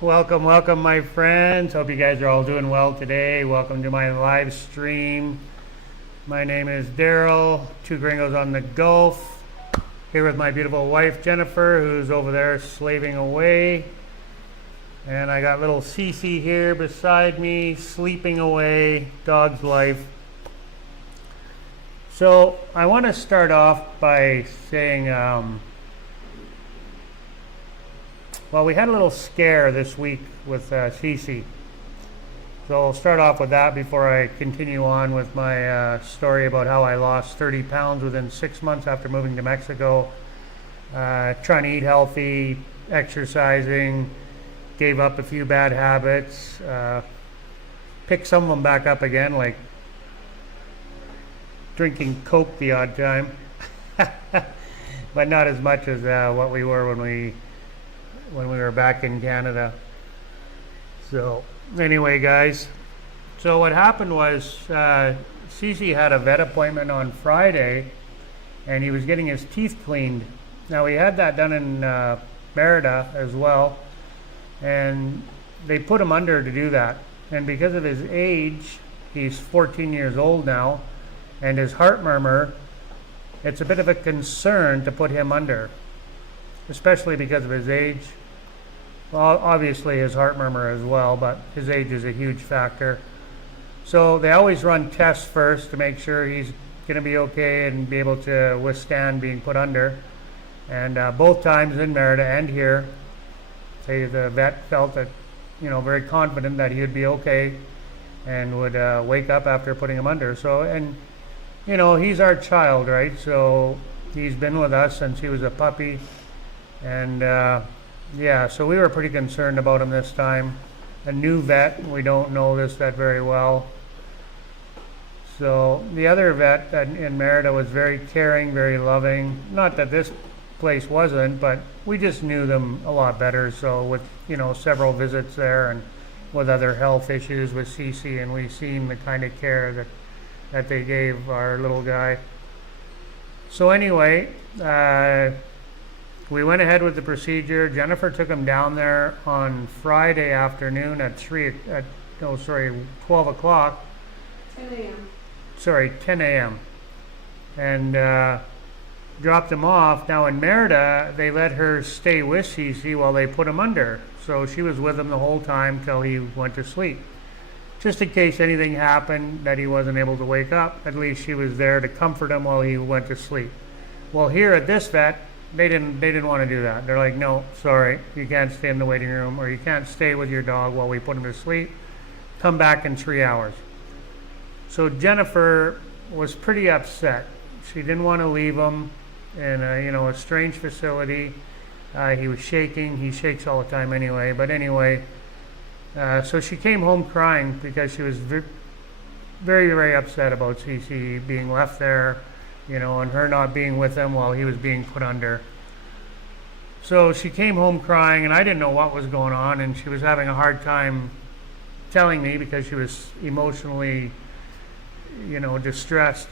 Welcome, my friends. Hope you guys are all doing well today. Welcome to my live stream. My name is Daryl, two gringos on the Gulf. Here with my beautiful wife, Jennifer, who's over there slaving away. And I got little Cece here beside me, sleeping away, dog's life. So I want to start off by saying, well, we had a little scare this week with Cece. So I'll start off with that before I continue on with my story about how I lost 30 pounds within 6 months after moving to Mexico. Trying to eat healthy, exercising, gave up a few bad habits, picked some of them back up again, like drinking Coke the odd time, but not as much as what we were when we were back in Canada. So anyway, guys, so what happened was Cece had a vet appointment on Friday and he was getting his teeth cleaned. Now we had that done in Merida as well, and they put him under to do that. And because of his age, he's 14 years old now, and his heart murmur, it's a bit of a concern to put him under, especially because of his age. Well, obviously his heart murmur as well, but his age is a huge factor. So they always run tests first to make sure he's going to be okay and be able to withstand being put under. And both times in Merida and here, the vet felt that, very confident that he would be okay and would wake up after putting him under. So, and he's our child, right? So he's been with us since he was a puppy, and yeah, so we were pretty concerned about him this time. A new vet, we don't know this vet very well. So the other vet in Merida was very caring, very loving. Not that this place wasn't, but we just knew them a lot better. So with, several visits there and with other health issues with Cece, and we've seen the kind of care that they gave our little guy. So anyway, we went ahead with the procedure. Jennifer took him down there on Friday afternoon at 12 o'clock. 10 a.m. Sorry, 10 a.m. And dropped him off. Now in Merida, they let her stay with Cece while they put him under. So she was with him the whole time till he went to sleep. Just in case anything happened that he wasn't able to wake up, at least she was there to comfort him while he went to sleep. Well, here at this vet, they didn't want to do that. They're like, no, sorry, you can't stay in the waiting room, or you can't stay with your dog while we put him to sleep. Come back in 3 hours. So Jennifer was pretty upset. She didn't want to leave him in a strange facility. He was shaking. He shakes all the time anyway. But anyway, so she came home crying because she was very, very upset about Cece being left there, and her not being with him while he was being put under. So she came home crying, and I didn't know what was going on, and she was having a hard time telling me because she was emotionally, distressed.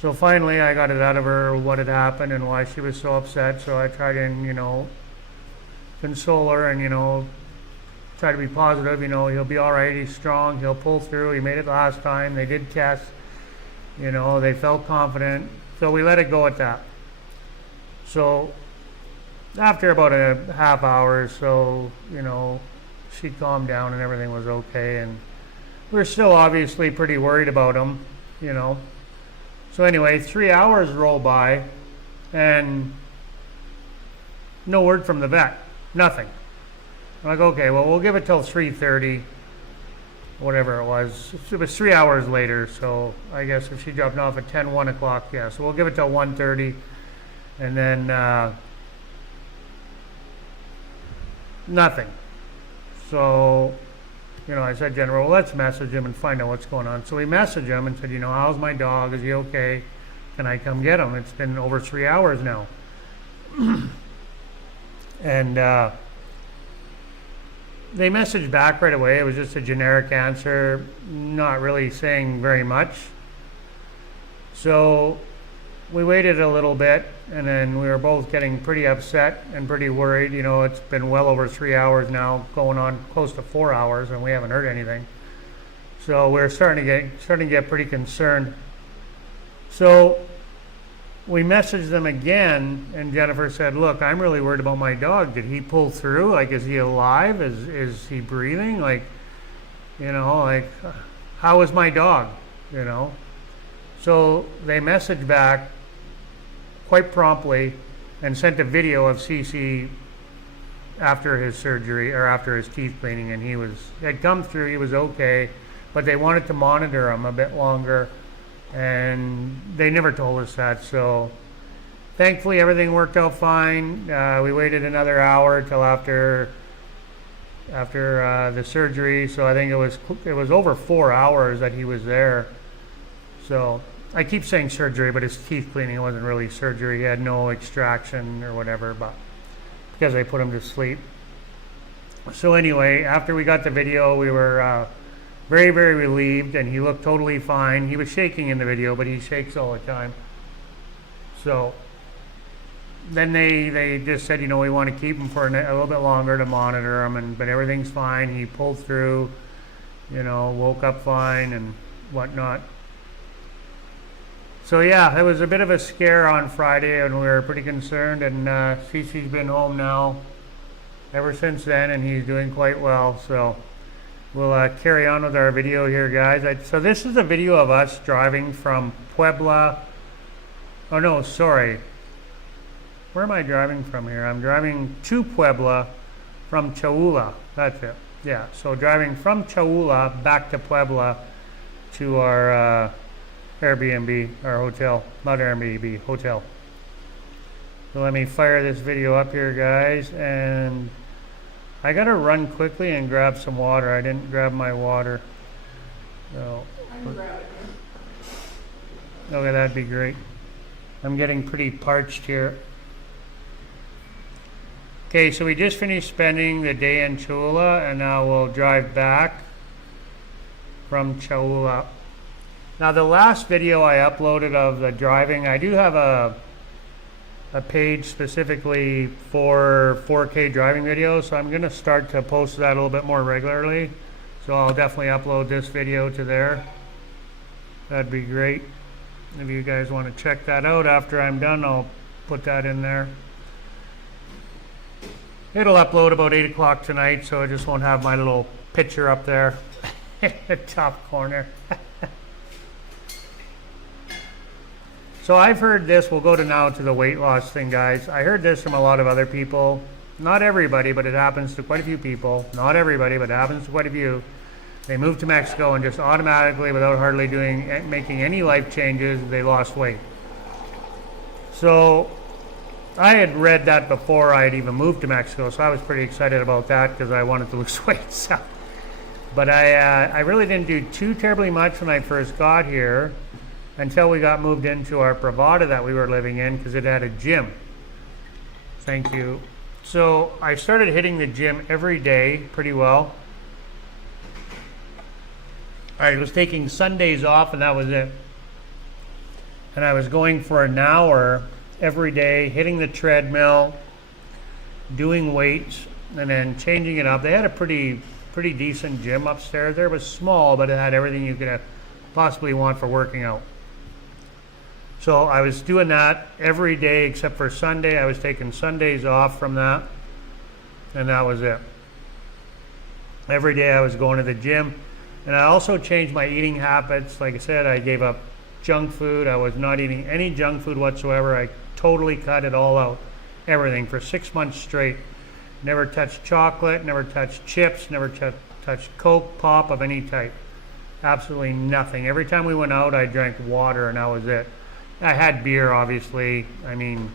So finally I got it out of her what had happened and why she was so upset. So I tried to, console her and, try to be positive. He'll be all right. He's strong. He'll pull through. He made it last time. They did tests. They felt confident. So we let it go at that. So after about a half hour or so, she calmed down and everything was okay. And we're still obviously pretty worried about him, So anyway, 3 hours roll by and no word from the vet. Nothing. I'm like, okay, well, we'll give it till 3:30. Whatever it was. It was 3 hours later, so I guess if she dropped off at 1 o'clock, yeah. So we'll give it till 1:30, and then nothing. So, I said, General, well, let's message him and find out what's going on. So we messaged him and said, how's my dog? Is he okay? Can I come get him? It's been over 3 hours now. And they messaged back right away. It was just a generic answer, not really saying very much. So we waited a little bit, and then we were both getting pretty upset and pretty worried. You know, it's been well over 3 hours now, going on close to 4 hours, and we haven't heard anything. So we're starting to get pretty concerned. So we messaged them again, and Jennifer said, "Look, I'm really worried about my dog. Did he pull through? Like, is he alive? Is he breathing? Like, you know, like, how is my dog? You know?" So they messaged back quite promptly and sent a video of Cece after his surgery, or after his teeth cleaning, and he had come through. He was okay, but they wanted to monitor him a bit longer, and they never told us that. So thankfully everything worked out fine. We waited another hour till after the surgery, so I think it was over 4 hours that he was there. So I keep saying surgery, but his teeth cleaning wasn't really surgery. He had no extraction or whatever, but because I put him to sleep. So anyway, after we got the video, we were very, very relieved, and he looked totally fine. He was shaking in the video, but he shakes all the time. So then they just said, you know, we want to keep him for a little bit longer to monitor him, but everything's fine. He pulled through, you know, woke up fine and whatnot. So yeah, it was a bit of a scare on Friday, and we were pretty concerned, and Cece's been home now ever since then, and he's doing quite well. So we'll carry on with our video here, guys. So this is a video of us driving from Puebla. Oh no, sorry. Where am I driving from here? I'm driving to Puebla from Cholula. That's it. Yeah, so driving from Cholula back to Puebla to our Airbnb, our hotel. Not Airbnb, hotel. So let me fire this video up here, guys, and I gotta run quickly and grab some water. I didn't grab my water. So, I can grab it. okay, that'd be great. I'm getting pretty parched here. Okay, so we just finished spending the day in Cholula, and now we'll drive back from Cholula. Now, the last video I uploaded of the driving, I do have a page specifically for 4K driving videos, so I'm going to start to post that a little bit more regularly. So I'll definitely upload this video to there. That'd be great. If you guys want to check that out after I'm done, I'll put that in there. It'll upload about 8 o'clock tonight, so I just won't have my little picture up there in the top corner. So I've heard this, we'll go now to the weight loss thing, guys. I heard this from a lot of other people. Not everybody, but it happens to quite a few people. Not everybody, but it happens to quite a few. They moved to Mexico and just automatically, without hardly making any life changes, they lost weight. So I had read that before I had even moved to Mexico, so I was pretty excited about that because I wanted to lose weight. So. But I really didn't do too terribly much when I first got here, until we got moved into our Pravada that we were living in, because it had a gym. Thank you. So I started hitting the gym every day pretty well. I was taking Sundays off, and that was it. And I was going for an hour every day, hitting the treadmill, doing weights, and then changing it up. They had a pretty decent gym upstairs there. It was small, but it had everything you could possibly want for working out. So I was doing that every day except for Sunday. I was taking Sundays off from that, and that was it. Every day I was going to the gym, and I also changed my eating habits. Like I said, I gave up junk food. I was not eating any junk food whatsoever. I totally cut it all out, everything, for 6 months straight. Never touched chocolate, never touched chips, never touched Coke, pop of any type. Absolutely nothing. Every time we went out, I drank water, and that was it. I had beer, obviously. I mean,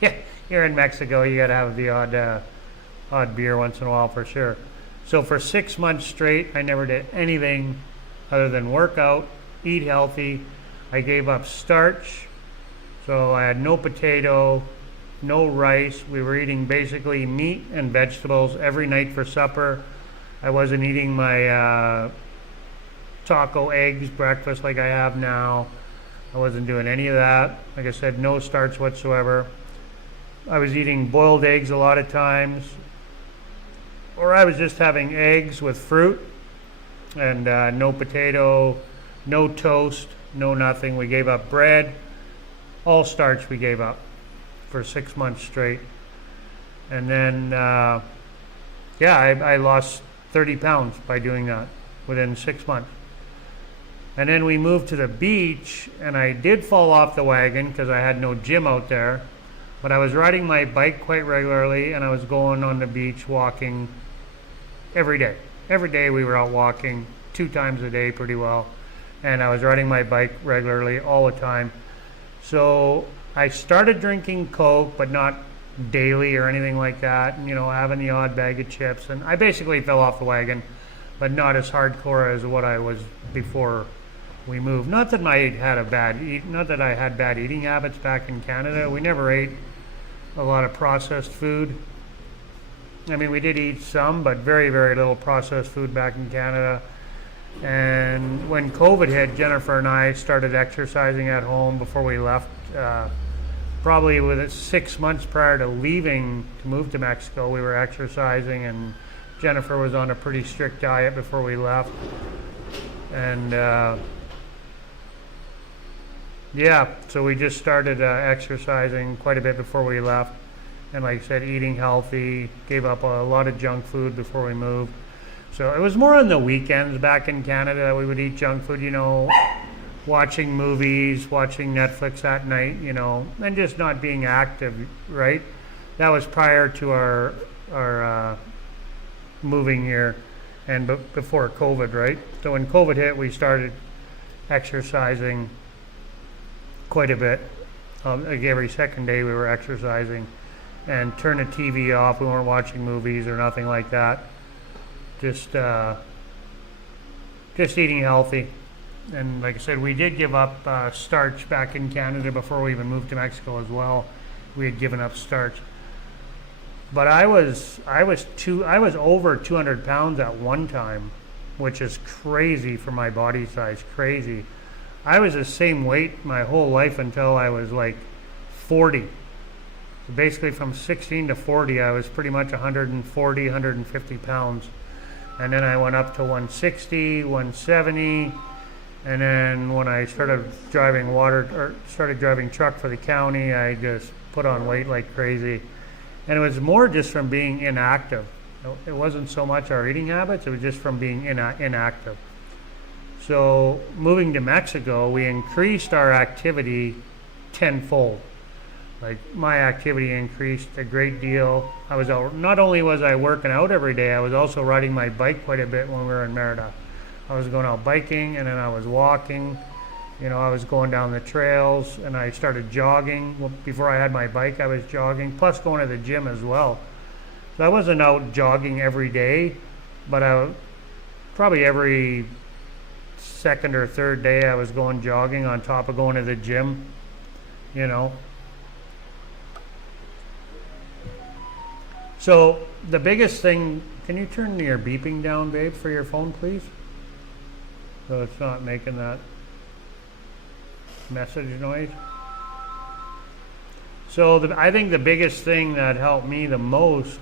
yeah, here in Mexico, you gotta have the odd beer once in a while for sure. So for 6 months straight, I never did anything other than work out, eat healthy. I gave up starch, so I had no potato, no rice. We were eating basically meat and vegetables every night for supper. I wasn't eating my taco eggs breakfast like I have now. I I wasn't doing any of that. Like I said, no starch whatsoever. I was eating boiled eggs a lot of times, or I was just having eggs with fruit and no potato, no toast, no nothing. We gave up bread, all starch we gave up for 6 months straight. And then, I lost 30 pounds by doing that within 6 months. And then we moved to the beach, and I did fall off the wagon because I had no gym out there. But I was riding my bike quite regularly, and I was going on the beach walking every day. Every day we were out walking 2 times a day pretty well. And I was riding my bike regularly all the time. So I started drinking Coke, but not daily or anything like that. And, having the odd bag of chips. And I basically fell off the wagon, but not as hardcore as what I was before we moved. Not that I had bad eating habits back in Canada. We never ate a lot of processed food. I mean, we did eat some, but very, very little processed food back in Canada. And when COVID hit, Jennifer and I started exercising at home before we left. Probably within 6 months prior to leaving to move to Mexico, we were exercising, and Jennifer was on a pretty strict diet before we left. And so we just started exercising quite a bit before we left. And like I said, eating healthy, gave up a lot of junk food before we moved. So it was more on the weekends back in Canada. We would eat junk food, watching movies, watching Netflix at night, and just not being active, right? That was prior to our moving here and before COVID, right? So when COVID hit, we started exercising quite a bit. Like every second day we were exercising, and turn the TV off. We weren't watching movies or nothing like that. Just eating healthy. And like I said, we did give up starch back in Canada before we even moved to Mexico as well. We had given up starch. But I was over 200 pounds at one time, which is crazy for my body size, crazy. I was the same weight my whole life until I was like 40. So basically from 16 to 40, I was pretty much 140, 150 pounds. And then I went up to 160, 170. And then when I started driving truck for the county, I just put on weight like crazy. And it was more just from being inactive. It wasn't so much our eating habits, it was just from being inactive. So moving to Mexico, we increased our activity tenfold. Like my activity increased a great deal. I was out, not only was I working out every day, I was also riding my bike quite a bit when we were in Merida. I was going out biking, and then I was walking. I was going down the trails, and I started jogging. Well, before I had my bike, I was jogging, plus going to the gym as well. So I wasn't out jogging every day, but probably every second or third day I was going jogging on top of going to the gym, So the biggest thing, can you turn your beeping down, babe, for your phone, please? So it's not making that message noise. So I think the biggest thing that helped me the most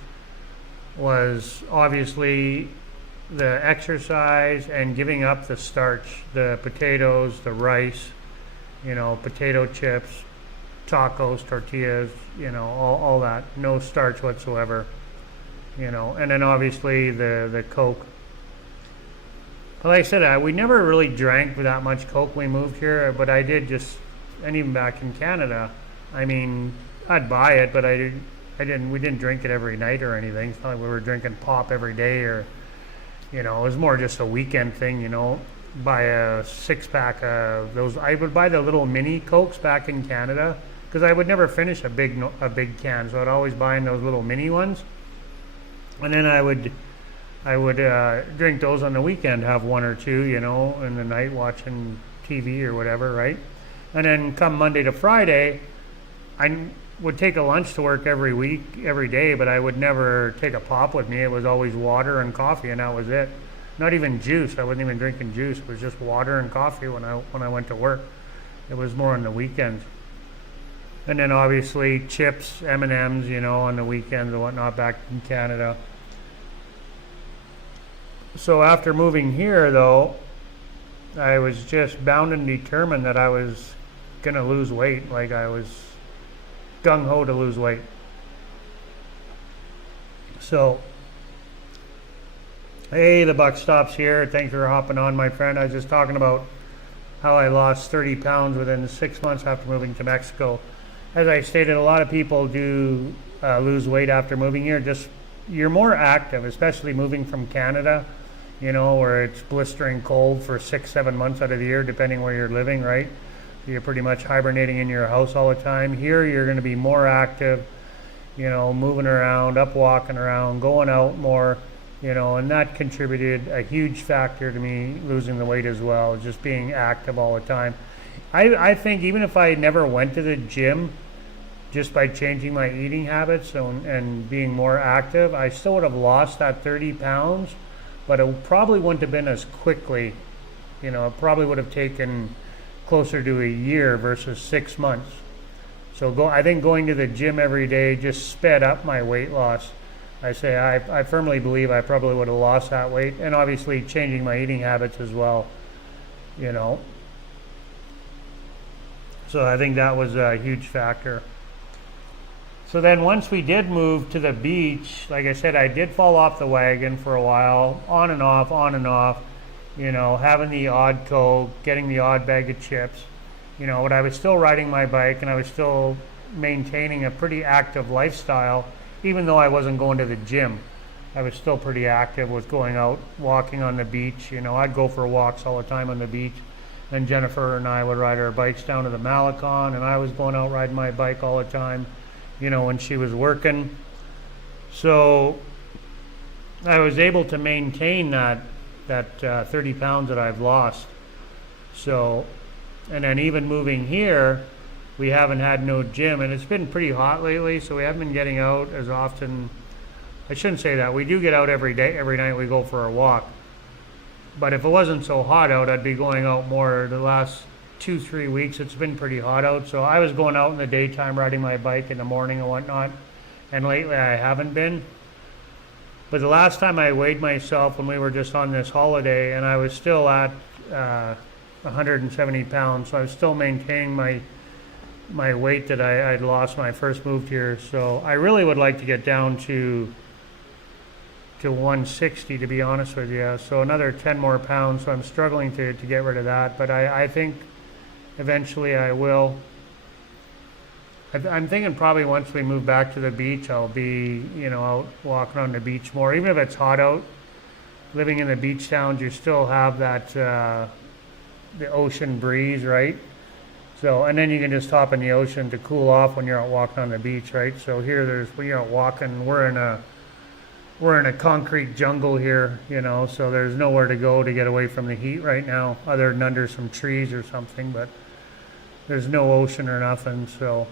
was obviously the exercise and giving up the starch, the potatoes, the rice, potato chips, tacos, tortillas, all that, no starch whatsoever, and then obviously the Coke. Like I said, we never really drank that much Coke when we moved here, but I did and even back in Canada, I mean, I'd buy it, but we didn't drink it every night or anything. It's not like we were drinking pop every day or, it was more just a weekend thing, buy a 6-pack of those. I would buy the little mini Cokes back in Canada because I would never finish a big can, so I'd always buy in those little mini ones. And then I would drink those on the weekend, have one or two, in the night watching TV or whatever, right? And then come Monday to Friday, I would take a lunch to work every week, every day, but I would never take a pop with me. It was always water and coffee, and that was it. Not even juice. I wasn't even drinking juice. It was just water and coffee when I went to work. It was more on the weekends. And then obviously chips, M&Ms, you know, on the weekends and whatnot back in Canada. So after moving here, though, I was just bound and determined that I was gonna lose weight. Like, I was gung-ho to lose weight. So, hey, the buck stops here. Thanks for hopping on, my friend. I was just talking about how I lost 30 pounds within 6 months after moving to Mexico. As I stated, a lot of people do lose weight after moving here. Just, you're more active, especially moving from Canada, you know, where it's blistering cold for 6-7 months out of the year, depending where you're living, right? You're pretty much hibernating in your house all the time. Here, you're going to be more active, you know, moving around, up walking around, going out more, you know, and that contributed a huge factor to me losing the weight as well, just being active all the time. I think even if I never went to the gym, just by changing my eating habits and being more active, I still would have lost that 30 pounds, but it probably wouldn't have been as quickly. You know, it probably would have taken closer to a year versus 6 months. So I think going to the gym every day just sped up my weight loss. I firmly believe I probably would have lost that weight, and obviously changing my eating habits as well, you know. So I think that was a huge factor. So then once we did move to the beach, like I said, I did fall off the wagon for a while, on and off, you know, having the odd Coke, getting the odd bag of chips, you know, but I was still riding my bike and I was still maintaining a pretty active lifestyle, even though I wasn't going to the gym. I was still pretty active with going out, walking on the beach. You know, I'd go for walks all the time on the beach, and Jennifer and I would ride our bikes down to the Malecon, and I was going out riding my bike all the time, you know, when she was working. So I was able to maintain that 30 pounds that I've lost. So, and then even moving here, we haven't had no gym, and it's been pretty hot lately, so we haven't been getting out as often. I shouldn't say that. We do get out every day. Every night we go for a walk. But if it wasn't so hot out, I'd be going out more. The last 2-3 weeks, it's been pretty hot out, so I was going out in the daytime, riding my bike in the morning and whatnot, and lately I haven't been. But the last time I weighed myself when we were just on this holiday, and I was still at 170 pounds, so I was still maintaining my weight that I'd lost when I first moved here. So I really would like to get down to 160, to be honest with you. So another 10 more pounds, so I'm struggling to get rid of that, but I think eventually I will. I'm thinking probably once we move back to the beach, I'll be, you know, out walking on the beach more, even if it's hot out. Living in the beach towns, you still have that the ocean breeze, right? So, and then you can just hop in the ocean to cool off when you're out walking on the beach, right? So here, when you're out walking, we're in a concrete jungle here, you know, so there's nowhere to go to get away from the heat right now, other than under some trees or something, but there's no ocean or nothing, so.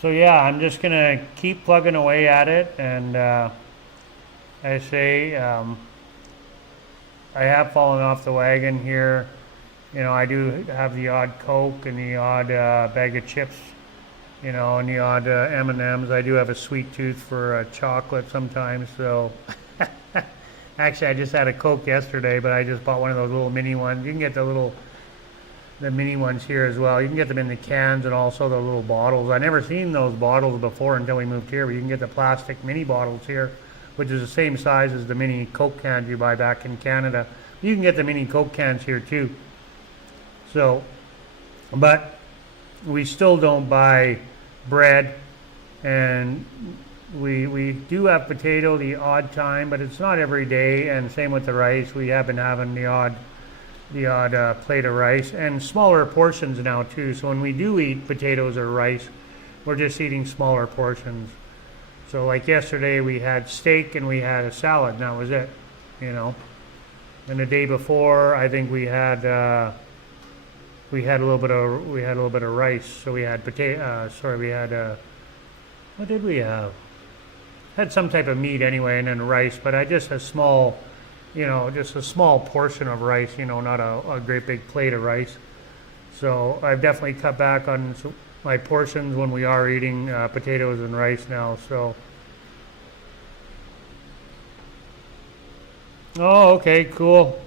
So yeah, I'm just gonna keep plugging away at it, and I say, I have fallen off the wagon here. You know, I do have the odd Coke and the odd bag of chips, you know, and the odd M&Ms. I do have a sweet tooth for chocolate sometimes, so. Actually, I just had a Coke yesterday, but I just bought one of those little mini ones. You can get the mini ones here as well. You can get them in the cans and also the little bottles. I never seen those bottles before until we moved here, but you can get the plastic mini bottles here, which is the same size as the mini Coke cans you buy back in Canada. You can get the mini Coke cans here too. So, but we still don't buy bread, and we do have potato the odd time, but it's not every day, and same with the rice. We have been having the odd plate of rice, and smaller portions now too. So when we do eat potatoes or rice, we're just eating smaller portions. So like yesterday we had steak and we had a salad, and that was it, you know. And the day before, I think we had a little bit of rice. So we had what did we have? had some type of meat anyway, and then rice. But I just a small, just a small portion of rice. Not a great big plate of rice. So I've definitely cut back on my portions when we are eating potatoes and rice now. So. Oh, okay, cool.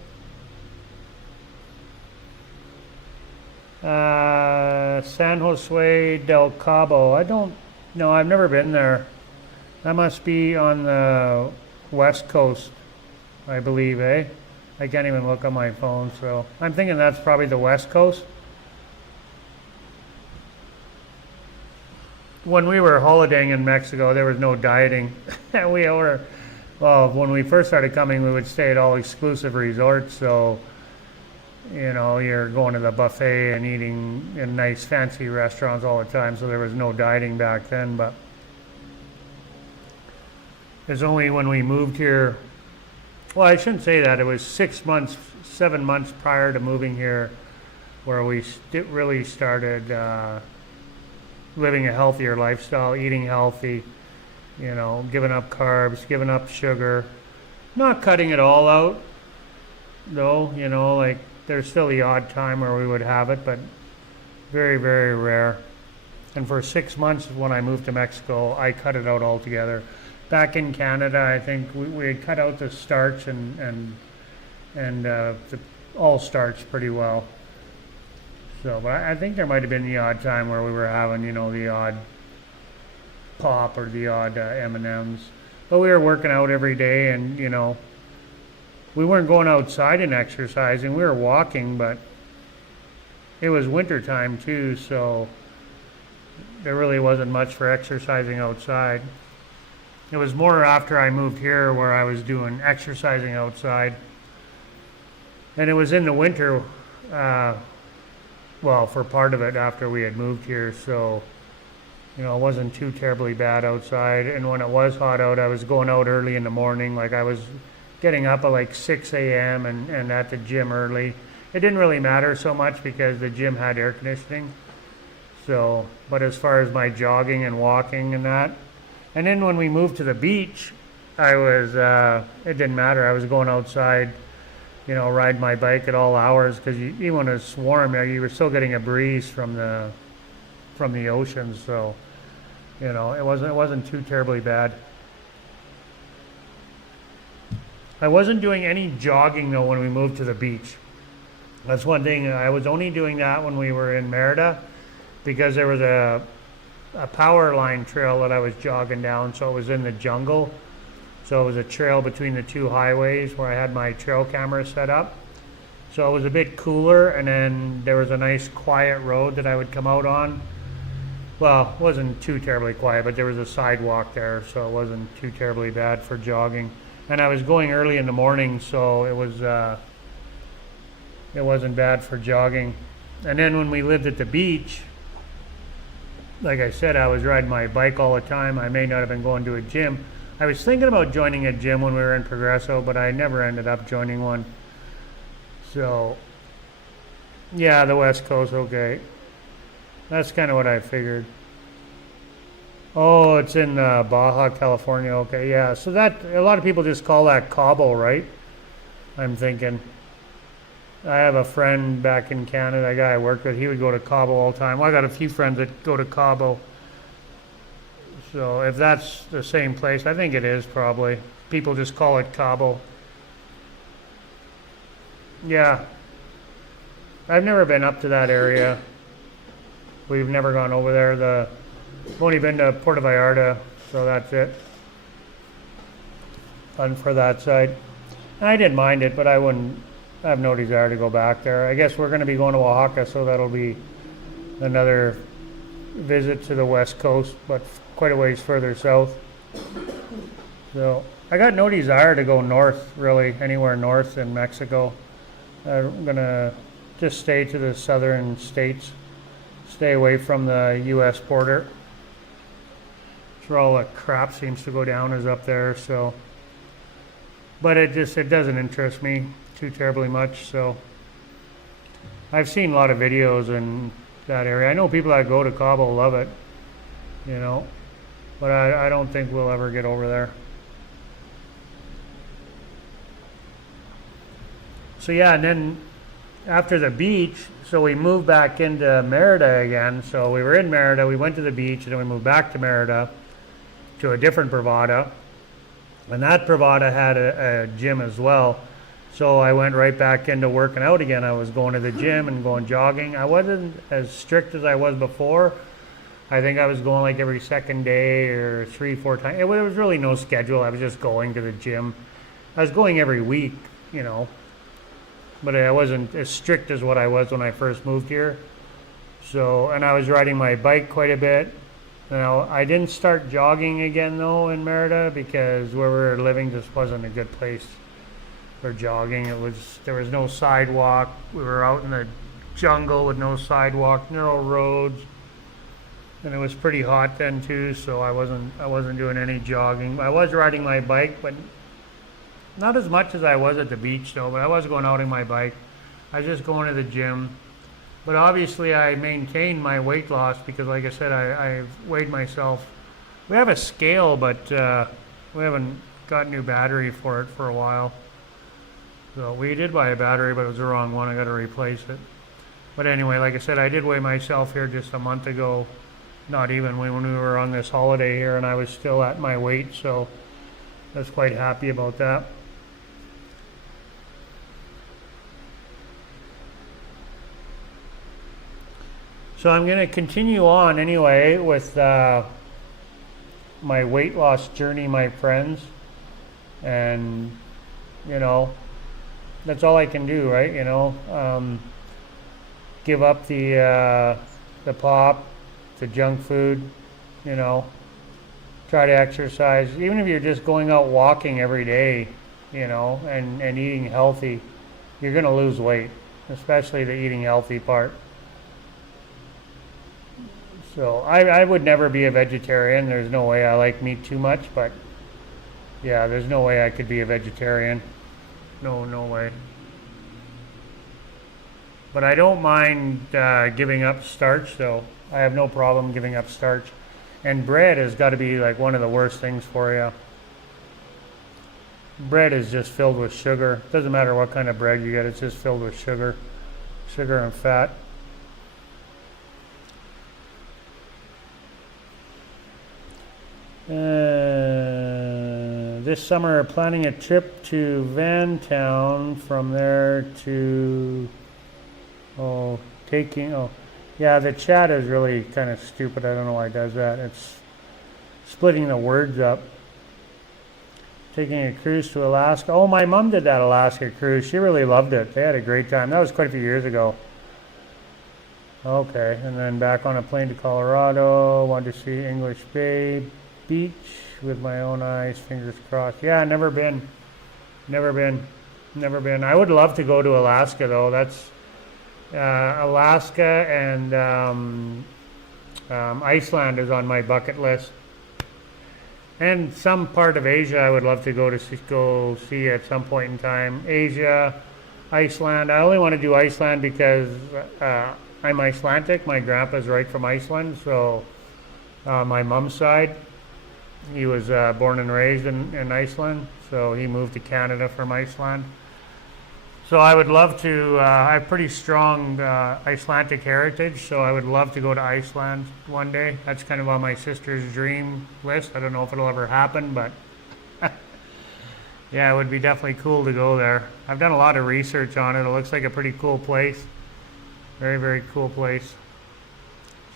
San Jose del Cabo. I don't know. I've never been there. That must be on the west coast, I believe, eh? I can't even look on my phone, so I'm thinking that's probably the west coast. When we were holidaying in Mexico, there was no dieting. When we first started coming, we would stay at all exclusive resorts, so you're going to the buffet and eating in nice fancy restaurants all the time, so there was no dieting back then. But it's only when we moved here, well, I shouldn't say that, it was 6 months, 7 months prior to moving here where we really started living a healthier lifestyle, eating healthy, giving up carbs, giving up sugar, not cutting it all out though, like there's still the odd time where we would have it, but very, very rare. And for 6 months when I moved to Mexico, I cut it out altogether. Back in Canada, I think we had cut out the starch and all starch pretty well. So, but I think there might have been the odd time where we were having, the odd pop or the odd M&Ms. But we were working out every day, and we weren't going outside and exercising. We were walking, but it was winter time too, so there really wasn't much for exercising outside. It was more after I moved here where I was doing exercising outside. And it was in the winter, for part of it after we had moved here, so it wasn't too terribly bad outside. And when it was hot out, I was going out early in the morning. Like I was getting up at like 6 a.m. and at the gym early. It didn't really matter so much because the gym had air conditioning. So, but as far as my jogging and walking and that, and then when we moved to the beach, it didn't matter. I was going outside, ride my bike at all hours because even when it's warm, you were still getting a breeze from the ocean. So, it wasn't too terribly bad. I wasn't doing any jogging though when we moved to the beach. That's one thing. I was only doing that when we were in Merida because there was a power line trail that I was jogging down, so it was in the jungle. So it was a trail between the two highways where I had my trail camera set up. So it was a bit cooler, and then there was a nice quiet road that I would come out on. Well, it wasn't too terribly quiet, but there was a sidewalk there, so it wasn't too terribly bad for jogging. And I was going early in the morning, so it wasn't bad for jogging. And then when we lived at the beach, like I said, I was riding my bike all the time. I may not have been going to a gym. I was thinking about joining a gym when we were in Progresso, but I never ended up joining one. So, yeah, the West Coast, okay. That's kind of what I figured. Oh, it's in Baja, California. Okay, yeah. So that, a lot of people just call that Cabo, right? I'm thinking. I have a friend back in Canada, a guy I worked with, he would go to Cabo all the time. Well, I got a few friends that go to Cabo. So if that's the same place, I think it is probably. People just call it Cabo. Yeah. I've never been up to that area. We've never gone over there. I've only been to Puerto Vallarta, so that's it. And for that side. And I didn't mind it, but I have no desire to go back there. I guess we're going to be going to Oaxaca, so that'll be another visit to the West Coast, but quite a ways further south. So I got no desire to go north, really, anywhere north in Mexico. I'm going to just stay to the southern states, stay away from the U.S. border. That's where all the crap seems to go down, is up there, so. But it doesn't interest me too terribly much, so. I've seen a lot of videos in that area. I know people that go to Cabo love it, but I don't think we'll ever get over there. So yeah, and then after the beach, so we moved back into Merida again. So we were in Merida, we went to the beach, and then we moved back to Merida to a different Bravada. And that Bravada had a gym as well. So I went right back into working out again. I was going to the gym and going jogging. I wasn't as strict as I was before. I think I was going like every second day or 3-4 times. There was really no schedule. I was just going to the gym. I was going every week, you know. But I wasn't as strict as what I was when I first moved here. So, and I was riding my bike quite a bit. You know, I didn't start jogging again though in Merida because where we were living just wasn't a good place for jogging. There was no sidewalk. We were out in the jungle with no sidewalk, narrow roads, and it was pretty hot then too. So I wasn't doing any jogging. I was riding my bike, but not as much as I was at the beach though. But I was going out on my bike. I was just going to the gym. But obviously I maintained my weight loss because like I said, I weighed myself. We have a scale, but we haven't got a new battery for it for a while. So we did buy a battery, but it was the wrong one. I got to replace it. But anyway, like I said, I did weigh myself here just a month ago. Not even when we were on this holiday here, and I was still at my weight. So I was quite happy about that. So I'm going to continue on anyway with my weight loss journey, my friends. And, you know, that's all I can do, right? You know, give up the pop, the junk food, you know, try to exercise. Even if you're just going out walking every day, you know, and eating healthy, you're going to lose weight, especially the eating healthy part. So I would never be a vegetarian. There's no way. I like meat too much, but yeah, there's no way I could be a vegetarian. No way. But I don't mind giving up starch, though. I have no problem giving up starch. And bread has got to be like one of the worst things for you. Bread is just filled with sugar. Doesn't matter what kind of bread you get, it's just filled with sugar and fat. This summer, planning a trip to Vantown. From there to yeah, the chat is really kind of stupid. I don't know why it does that. It's splitting the words up. Taking a cruise to Alaska. Oh, my mom did that Alaska cruise. She really loved it. They had a great time. That was quite a few years ago. Okay, and then back on a plane to Colorado. Wanted to see English Bay Beach with my own eyes, fingers crossed. Yeah, never been. I would love to go to Alaska though. That's Alaska and Iceland is on my bucket list. And some part of Asia I would love to go see at some point in time. Asia, Iceland. I only want to do Iceland because I'm Icelandic. My grandpa's right from Iceland, so my mom's side. He was born and raised in Iceland, so he moved to Canada from Iceland. So I would love to, I have pretty strong Icelandic heritage, so I would love to go to Iceland one day. That's kind of on my sister's dream list. I don't know if it'll ever happen, but yeah, it would be definitely cool to go there. I've done a lot of research on it. It looks like a pretty cool place. Very, very cool place.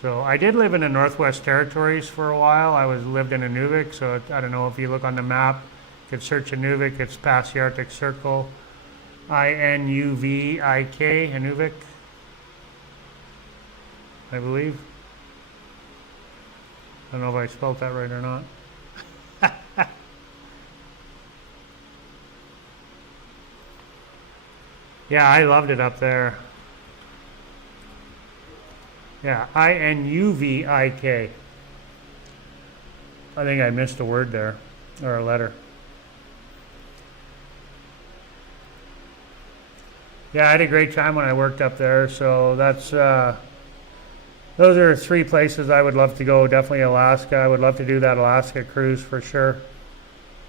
So I did live in the Northwest Territories for a while. I lived in Inuvik, so I don't know if you look on the map, you could search Inuvik. It's past the Arctic Circle. Inuvik, Inuvik, I believe. I don't know if I spelled that right or not. Yeah, I loved it up there. Yeah, Inuvik. I think I missed a word there, or a letter. Yeah, I had a great time when I worked up there, so that's, those are 3 places I would love to go. Definitely Alaska. I would love to do that Alaska cruise for sure.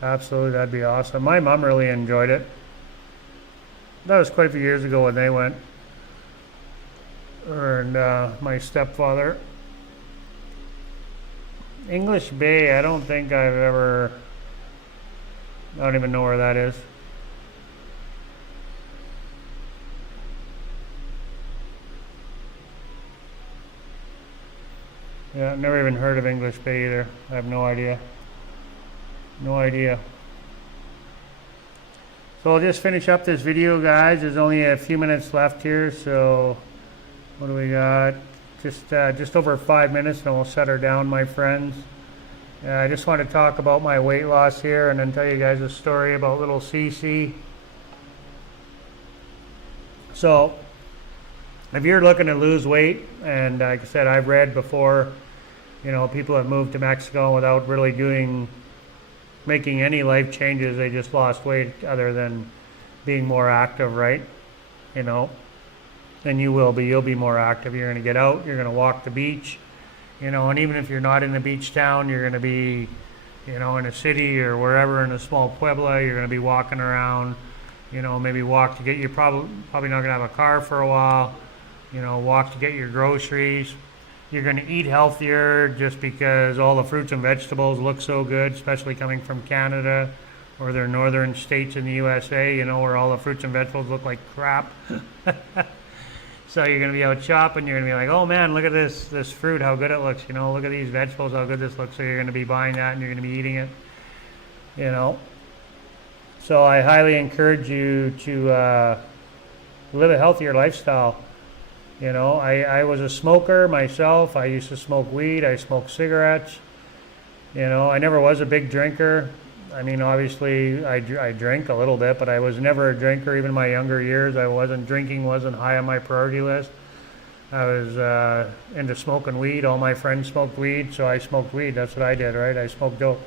Absolutely, that'd be awesome. My mom really enjoyed it. That was quite a few years ago when they went. And my stepfather. English Bay, I don't think I've ever... I don't even know where that is. Yeah, I've never even heard of English Bay either. I have no idea. No idea. So I'll just finish up this video, guys. There's only a few minutes left here, so what do we got? Just over 5 minutes and we'll shut her down, my friends. I just want to talk about my weight loss here and then tell you guys a story about little Cece. So if you're looking to lose weight, and like I said, I've read before, you know, people have moved to Mexico without really making any life changes. They just lost weight other than being more active, right? You know, and you'll be more active. You're going to get out, you're going to walk the beach, you know, and even if you're not in the beach town, you're going to be, you know, in a city or wherever in a small pueblo, you're going to be walking around, you know, maybe walk to get your, probably not going to have a car for a while, you know, walk to get your groceries. You're going to eat healthier just because all the fruits and vegetables look so good, especially coming from Canada or their northern states in the USA, you know, where all the fruits and vegetables look like crap. So you're going to be out shopping, you're going to be like, oh man, look at this fruit, how good it looks, you know, look at these vegetables, how good this looks. So you're going to be buying that and you're going to be eating it, you know. So I highly encourage you to live a healthier lifestyle. You know, I was a smoker myself. I used to smoke weed. I smoked cigarettes. You know, I never was a big drinker. I mean, obviously, I drink a little bit, but I was never a drinker. Even in my younger years, drinking wasn't high on my priority list. I was into smoking weed. All my friends smoked weed, so I smoked weed. That's what I did, right? I smoked dope.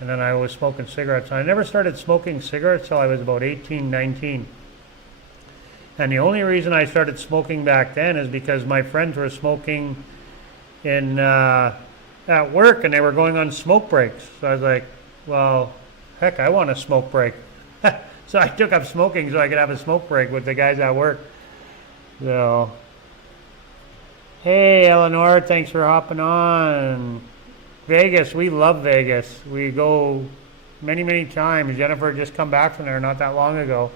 And then I was smoking cigarettes. I never started smoking cigarettes till I was about 18, 19. And the only reason I started smoking back then is because my friends were smoking at work and they were going on smoke breaks. So I was like, well, heck, I want a smoke break. So I took up smoking so I could have a smoke break with the guys at work. So, hey, Eleanor, thanks for hopping on. Vegas, we love Vegas. We go many, many times. Jennifer just come back from there not that long ago.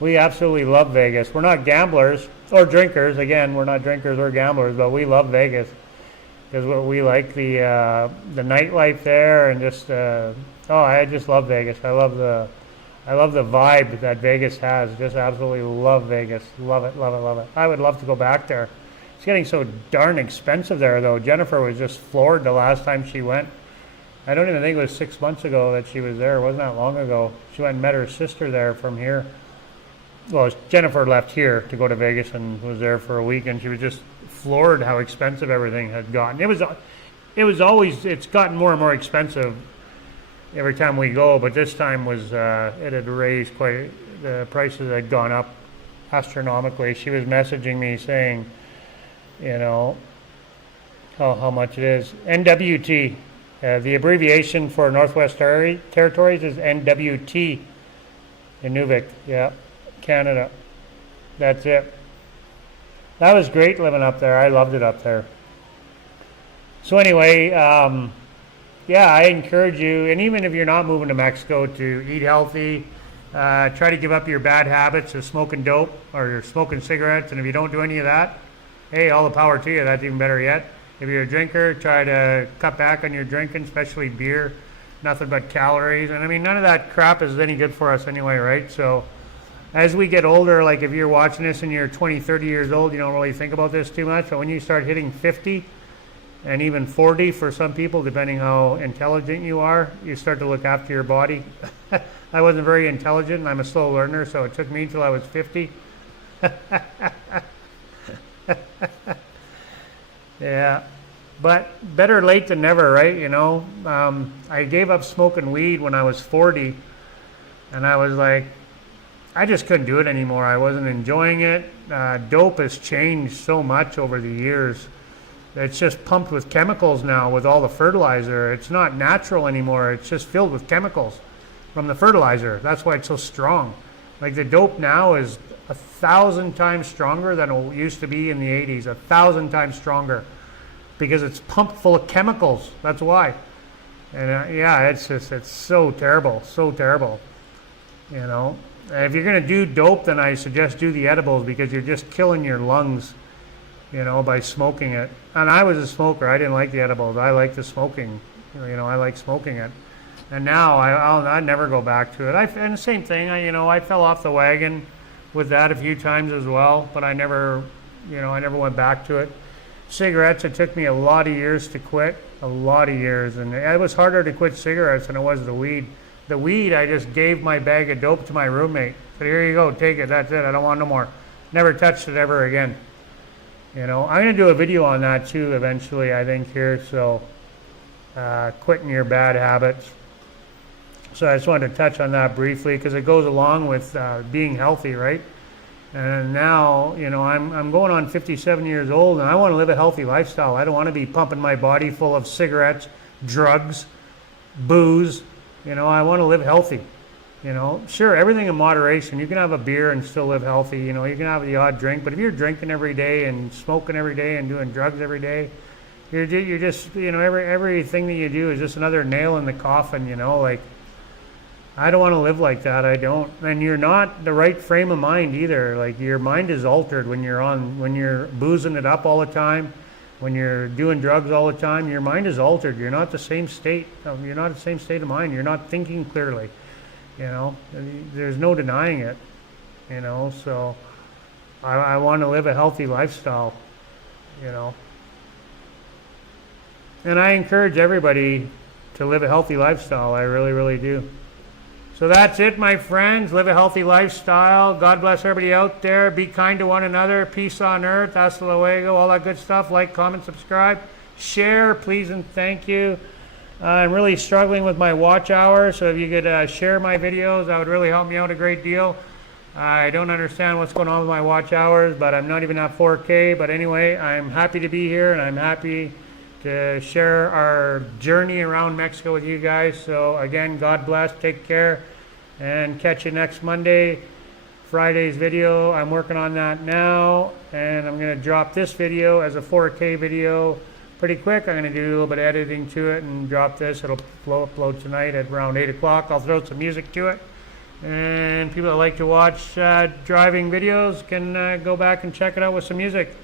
We absolutely love Vegas. We're not gamblers or drinkers. Again, we're not drinkers or gamblers, but we love Vegas because we like the nightlife there and just I just love Vegas. I love the vibe that Vegas has. Just absolutely love Vegas. Love it, love it, love it. I would love to go back there. It's getting so darn expensive there, though. Jennifer was just floored the last time she went. I don't even think it was 6 months ago that she was there. It wasn't that long ago. She went and met her sister there from here. Well, Jennifer left here to go to Vegas and was there for a week, and she was just floored how expensive everything had gotten. It's gotten more and more expensive every time we go, but this time it had raised quite, the prices had gone up astronomically. She was messaging me saying, you know, how much it is. NWT, the abbreviation for Northwest Territories is NWT, Inuvik, yeah. Canada. That's it. That was great living up there. I loved it up there. So anyway, yeah, I encourage you, and even if you're not moving to Mexico, to eat healthy, try to give up your bad habits of smoking dope or smoking cigarettes, and if you don't do any of that, hey, all the power to you. That's even better yet. If you're a drinker, try to cut back on your drinking, especially beer. Nothing but calories. And I mean, none of that crap is any good for us anyway, right? So as we get older, like if you're watching this and you're 20, 30 years old, you don't really think about this too much. But when you start hitting 50 and even 40 for some people, depending how intelligent you are, you start to look after your body. I wasn't very intelligent and I'm a slow learner, so it took me until I was 50. Yeah, but better late than never, right? You know, I gave up smoking weed when I was 40 and I was like, I just couldn't do it anymore. I wasn't enjoying it. Dope has changed so much over the years. It's just pumped with chemicals now with all the fertilizer. It's not natural anymore. It's just filled with chemicals from the fertilizer. That's why it's so strong. Like the dope now is 1,000 times stronger than it used to be in the 80s. 1,000 times stronger because it's pumped full of chemicals. That's why. And yeah, it's so terrible, so terrible. You know, and if you're gonna do dope, then I suggest do the edibles because you're just killing your lungs, you know, by smoking it. And I was a smoker. I didn't like the edibles. I like the smoking. You know, I like smoking it. And now I'd never go back to it. And the same thing. I fell off the wagon with that a few times as well, but I never went back to it. Cigarettes, it took me a lot of years to quit, a lot of years, and it was harder to quit cigarettes than it was the weed. The weed, I just gave my bag of dope to my roommate. Said, here you go, take it, that's it, I don't want no more. Never touched it ever again. You know, I'm going to do a video on that too eventually, I think, here, so quitting your bad habits. So I just wanted to touch on that briefly because it goes along with being healthy, right? And now, you know, I'm going on 57 years old and I want to live a healthy lifestyle. I don't want to be pumping my body full of cigarettes, drugs, booze. You know, I want to live healthy. You know, sure, everything in moderation. You can have a beer and still live healthy. You know, you can have the odd drink, but if you're drinking every day and smoking every day and doing drugs every day, you're just, you know, everything that you do is just another nail in the coffin, you know, like, I don't want to live like that. I don't. And you're not the right frame of mind either. Like your mind is altered when you're boozing it up all the time, when you're doing drugs all the time, your mind is altered. You're not the same state. You're not the same state of mind. You're not thinking clearly. You know, there's no denying it. You know, so I want to live a healthy lifestyle, you know. And I encourage everybody to live a healthy lifestyle. I really, really do. So that's it, my friends. Live a healthy lifestyle. God bless everybody out there. Be kind to one another. Peace on earth. Hasta luego. All that good stuff. Like, comment, subscribe. Share, please and thank you. I'm really struggling with my watch hours, so if you could share my videos, that would really help me out a great deal. I don't understand what's going on with my watch hours, but I'm not even at 4K. But anyway, I'm happy to be here, and I'm happy to share our journey around Mexico with you guys. So again, God bless, take care, and catch you next Monday. Friday's video, I'm working on that now, and I'm going to drop this video as a 4K video pretty quick. I'm going to do a little bit of editing to it and drop this. It'll upload tonight at around 8 o'clock. I'll throw some music to it, and people that like to watch driving videos can go back and check it out with some music.